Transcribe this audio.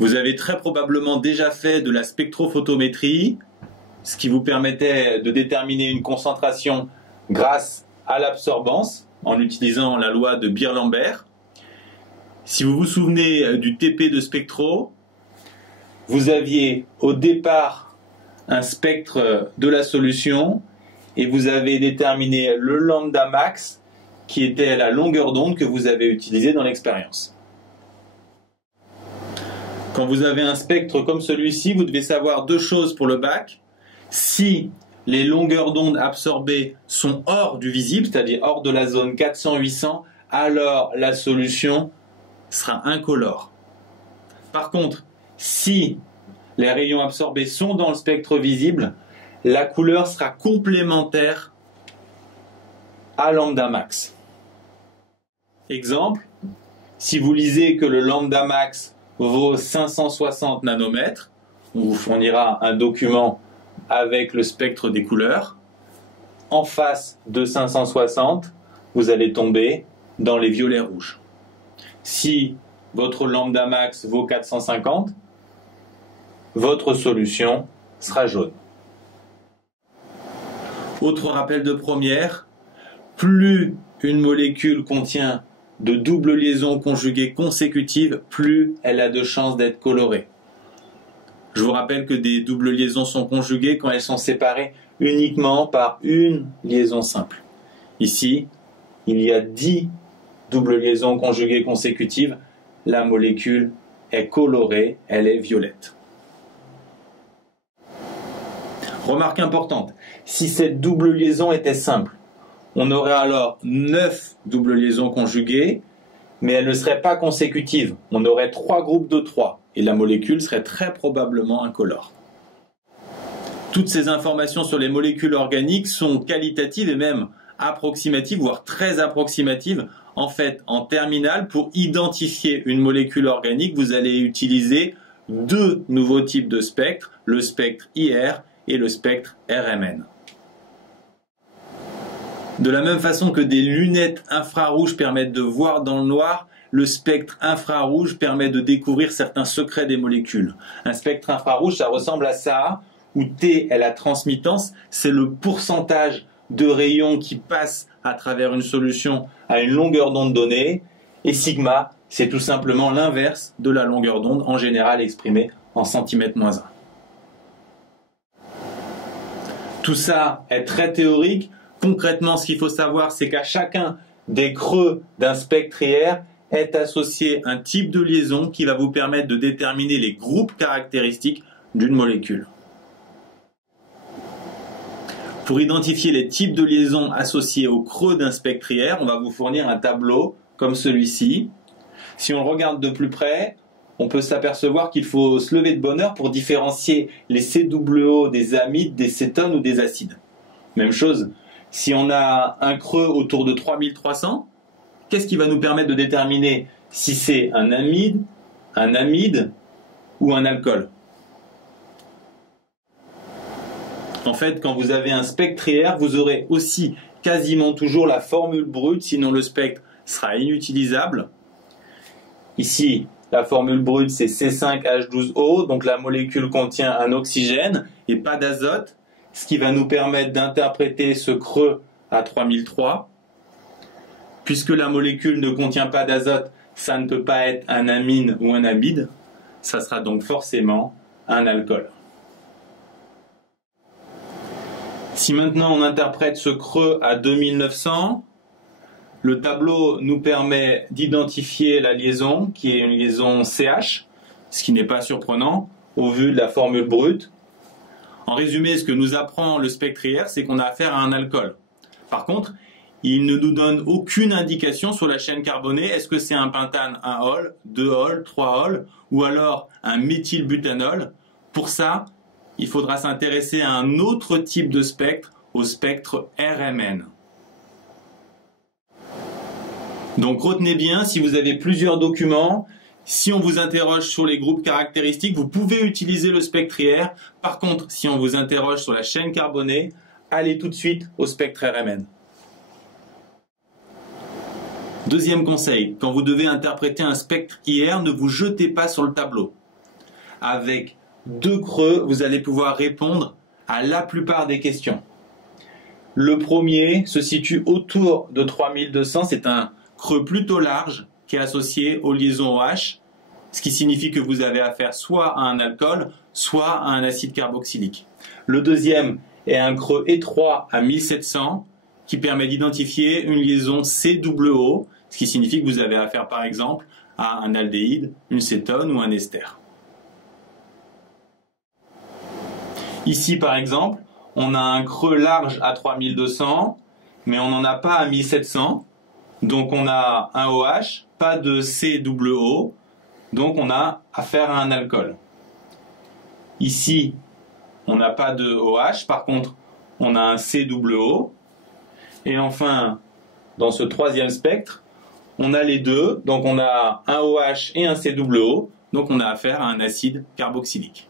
Vous avez très probablement déjà fait de la spectrophotométrie, ce qui vous permettait de déterminer une concentration grâce à l'absorbance en utilisant la loi de Beer-Lambert. Si vous vous souvenez du TP de spectro, vous aviez au départ un spectre de la solution et vous avez déterminé le lambda max qui était la longueur d'onde que vous avez utilisée dans l'expérience. Quand vous avez un spectre comme celui-ci, vous devez savoir deux choses pour le bac. Si les longueurs d'onde absorbées sont hors du visible, c'est-à-dire hors de la zone 400-800, alors la solution sera incolore. Par contre, si les rayons absorbés sont dans le spectre visible, la couleur sera complémentaire à lambda max. Exemple, si vous lisez que le lambda max vaut 560 nanomètres, on vous fournira un document avec le spectre des couleurs. En face de 560, vous allez tomber dans les violets rouges. Si votre lambda max vaut 450, votre solution sera jaune. Autre rappel de première, plus une molécule contient de doubles liaisons conjuguées consécutives, plus elle a de chances d'être colorée. Je vous rappelle que des doubles liaisons sont conjuguées quand elles sont séparées uniquement par une liaison simple. Ici, il y a 10 doubles liaisons conjuguées consécutives. La molécule est colorée, elle est violette. Remarque importante, si cette double liaison était simple, on aurait alors 9 doubles liaisons conjuguées, mais elles ne seraient pas consécutives. On aurait 3 groupes de 3 et la molécule serait très probablement incolore. Toutes ces informations sur les molécules organiques sont qualitatives et même approximatives, voire très approximatives. En fait, en terminale, pour identifier une molécule organique, vous allez utiliser deux nouveaux types de spectres, le spectre IR et le spectre RMN. De la même façon que des lunettes infrarouges permettent de voir dans le noir, le spectre infrarouge permet de découvrir certains secrets des molécules. Un spectre infrarouge, ça ressemble à ça, où T est la transmittance, c'est le pourcentage de rayons qui passent à travers une solution à une longueur d'onde donnée, et sigma, c'est tout simplement l'inverse de la longueur d'onde, en général exprimée en centimètres-1. Tout ça est très théorique. Concrètement, ce qu'il faut savoir, c'est qu'à chacun des creux d'un spectre IR est associé un type de liaison qui va vous permettre de déterminer les groupes caractéristiques d'une molécule. Pour identifier les types de liaisons associés au creux d'un spectre IR, on va vous fournir un tableau comme celui-ci. Si on le regarde de plus près, on peut s'apercevoir qu'il faut se lever de bonne heure pour différencier les COO des amides, des cétones ou des acides. Même chose, si on a un creux autour de 3300, qu'est-ce qui va nous permettre de déterminer si c'est un amide ou un alcool? En fait, quand vous avez un spectre IR, vous aurez aussi quasiment toujours la formule brute, sinon le spectre sera inutilisable. Ici, la formule brute, c'est C5H12O, donc la molécule contient un oxygène et pas d'azote, ce qui va nous permettre d'interpréter ce creux à 3003. Puisque la molécule ne contient pas d'azote, ça ne peut pas être un amine ou un amide, ça sera donc forcément un alcool. Si maintenant on interprète ce creux à 2900, le tableau nous permet d'identifier la liaison, qui est une liaison CH, ce qui n'est pas surprenant au vu de la formule brute. En résumé, ce que nous apprend le spectre IR, c'est qu'on a affaire à un alcool. Par contre, il ne nous donne aucune indication sur la chaîne carbonée. Est-ce que c'est un pentane, un ol, 2 ol, 3 ol, ou alors un méthylbutanol? Pour ça, il faudra s'intéresser à un autre type de spectre, au spectre RMN. Donc retenez bien, si vous avez plusieurs documents, si on vous interroge sur les groupes caractéristiques, vous pouvez utiliser le spectre IR. Par contre, si on vous interroge sur la chaîne carbonée, allez tout de suite au spectre RMN. Deuxième conseil, quand vous devez interpréter un spectre IR, ne vous jetez pas sur le tableau. avec 2 creux, vous allez pouvoir répondre à la plupart des questions. Le premier se situe autour de 3200, c'est un creux plutôt large qui est associé aux liaisons OH, ce qui signifie que vous avez affaire soit à un alcool, soit à un acide carboxylique. Le deuxième est un creux étroit à 1700 qui permet d'identifier une liaison COO, ce qui signifie que vous avez affaire par exemple à un aldéhyde, une cétone ou un ester. Ici par exemple, on a un creux large à 3200, mais on n'en a pas à 1700. Donc on a un OH, pas de COO, donc on a affaire à un alcool. Ici, on n'a pas de OH, par contre, on a un COO. Et enfin, dans ce troisième spectre, on a les deux, donc on a un OH et un COO, donc on a affaire à un acide carboxylique.